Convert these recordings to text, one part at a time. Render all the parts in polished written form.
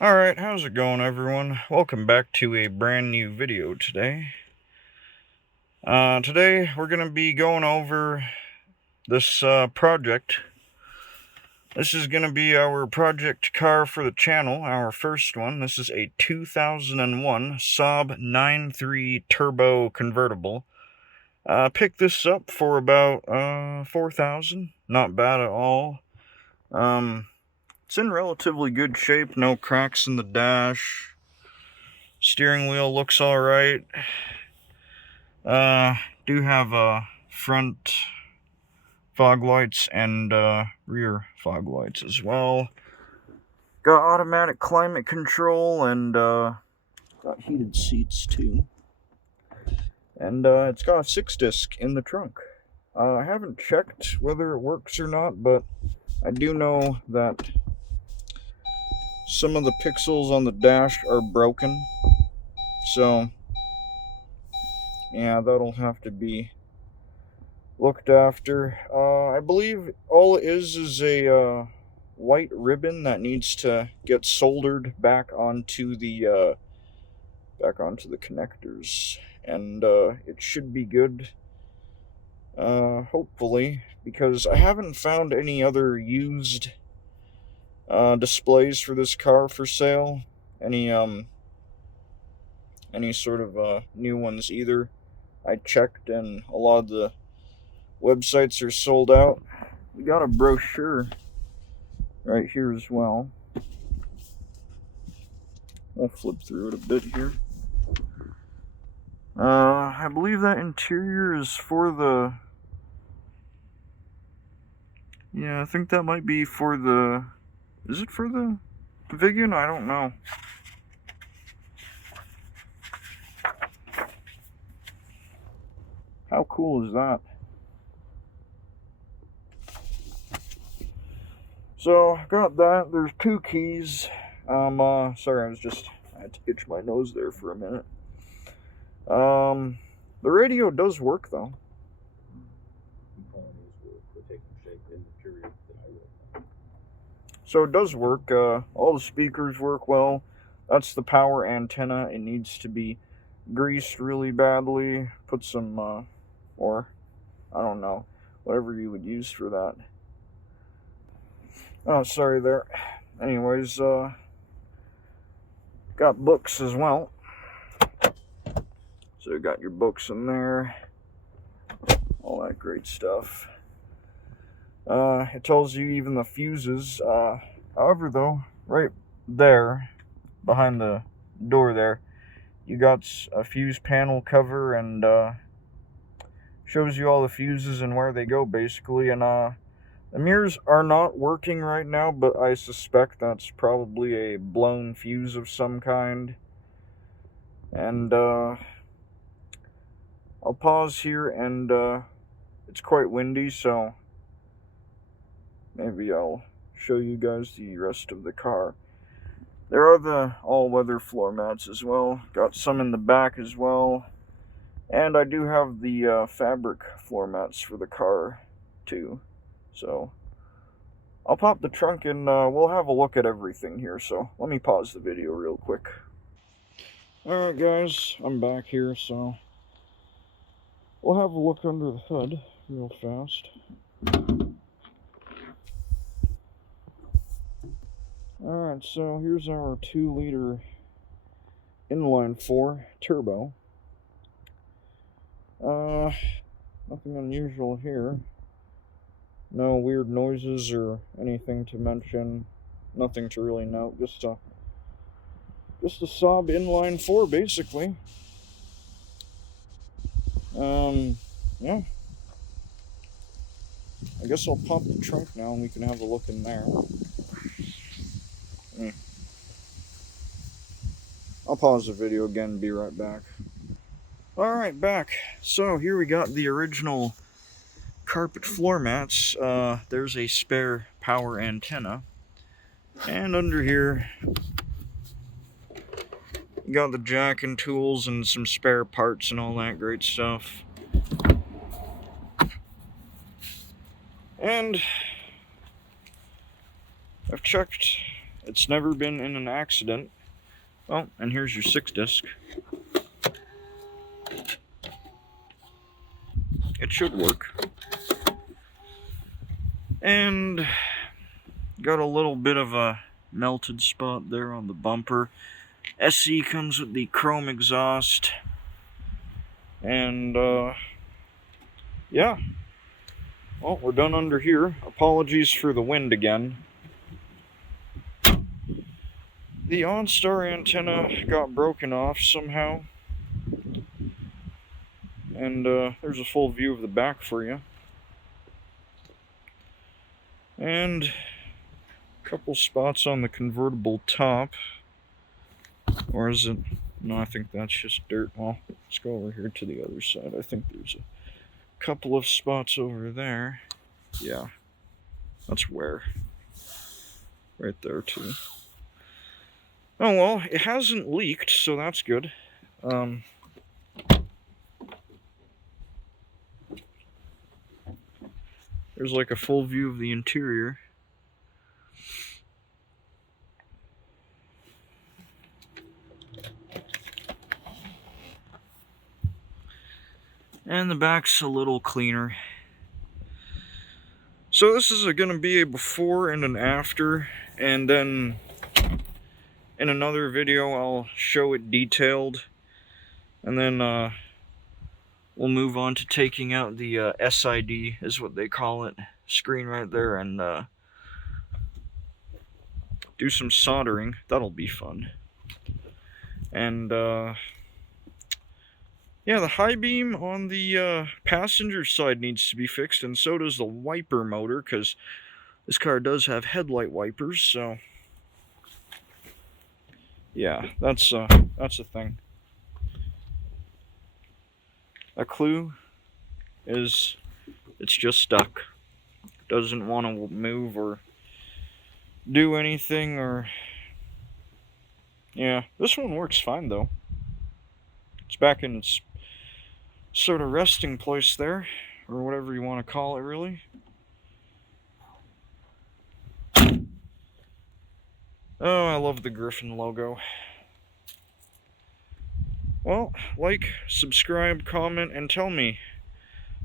Alright, how's it going, everyone? Welcome back to a brand new video today. Today we're going to be going over this project. This is going to be our project car for the channel, our first one. This is a 2001 Saab 9.3 turbo convertible. Picked this up for about $4,000. Not bad at all. It's in relatively good shape, no cracks in the dash. Steering wheel looks alright. Do have front fog lights and rear fog lights as well. Got automatic climate control and got heated seats too. And it's got a 6-disc in the trunk. I haven't checked whether it works or not, but I do know that some of the pixels on the dash are broken. So, yeah, that'll have to be looked after. I believe all it is a white ribbon that needs to get soldered back onto the connectors, and it should be good. Hopefully, because I haven't found any other used displays for this car for sale. Any sort of new ones either. I checked, and a lot of the websites are sold out. We got a brochure right here as well. We'll flip through it a bit here. I believe that interior is for the... Yeah, I think that might be for the... Is it for the Pavilion? I don't know. How cool is that? So, got that. There's 2 keys. Sorry, I had to itch my nose there for a minute. The radio does work, though. So it does work. All the speakers work well. That's the power antenna. It needs to be greased really badly. Put some, or, I don't know, whatever you would use for that. Oh, sorry there. Anyways, got books as well. So you got your books in there. All that great stuff. It tells you even the fuses. However, though, right there, behind the door there, you got a fuse panel cover, and shows you all the fuses and where they go, basically. And the mirrors are not working right now, but I suspect that's probably a blown fuse of some kind. And I'll pause here, and it's quite windy, so maybe I'll show you guys the rest of the car. There are the all-weather floor mats as well. Got some in the back as well. And I do have the fabric floor mats for the car too. So I'll pop the trunk and we'll have a look at everything here. So let me pause the video real quick. Alright guys, I'm back here, so we'll have a look under the hood real fast. Alright, so here's our 2-liter inline 4 turbo. Nothing unusual here. No weird noises or anything to mention. Nothing to really note. Just a Saab inline 4, basically. Yeah. I guess I'll pop the trunk now and we can have a look in there. I'll pause the video again and be right back. Alright, back. So here we got the original carpet floor mats. There's a spare power antenna. And under here, you got the jack and tools and some spare parts and all that great stuff. And I've checked It's never been in an accident. Oh, and here's your 6-disc. It should work. And got a little bit of a melted spot there on the bumper. SE comes with the chrome exhaust. And, yeah. Well, we're done under here. Apologies for the wind again. The OnStar antenna got broken off somehow. And there's a full view of the back for you. And a couple spots on the convertible top. Or is it? No, I think that's just dirt. Well, let's go over here to the other side. I think there's a couple of spots over there. Yeah, that's wear. Right there, too. Oh, well, it hasn't leaked, so that's good. There's like a full view of the interior. And the back's a little cleaner. So this is going to be a before and an after, and then in another video I'll show it detailed, and then we'll move on to taking out the SID, is what they call it, screen right there, and do some soldering. That'll be fun. And yeah, the high beam on the passenger side needs to be fixed, and so does the wiper motor, because this car does have headlight wipers, so yeah, that's a thing. A clue is it's just stuck. Doesn't want to move or do anything, or yeah, this one works fine though. It's back in its sort of resting place there, or whatever you want to call it, really. Oh, I love the Griffin logo. Well, like, subscribe, comment, and tell me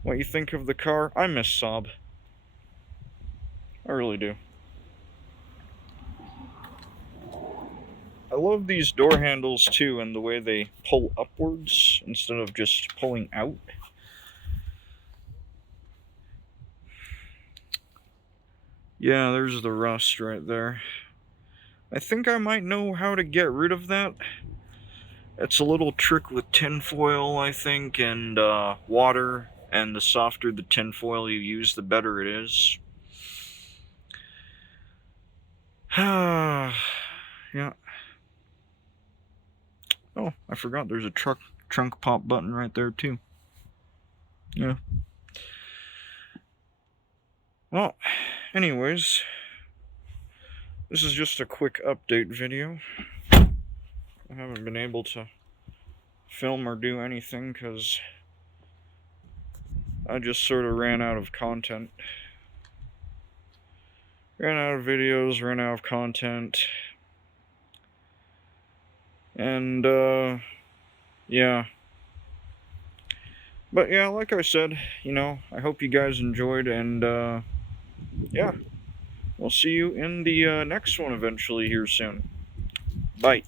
what you think of the car. I miss Saab. I really do. I love these door handles too, and the way they pull upwards instead of just pulling out. Yeah, there's the rust right there. I think I might know how to get rid of that. It's a little trick with tinfoil, I think, and water, and the softer the tinfoil you use, the better it is. Yeah. Oh, I forgot there's a trunk pop button right there too. Yeah. Well, anyways, this is just a quick update video. I haven't been able to film or do anything because I just sort of ran out of content. Ran out of videos, ran out of content. And, yeah. But yeah, like I said, you know, I hope you guys enjoyed, and, yeah. We'll see you in the next one eventually here soon. Bye.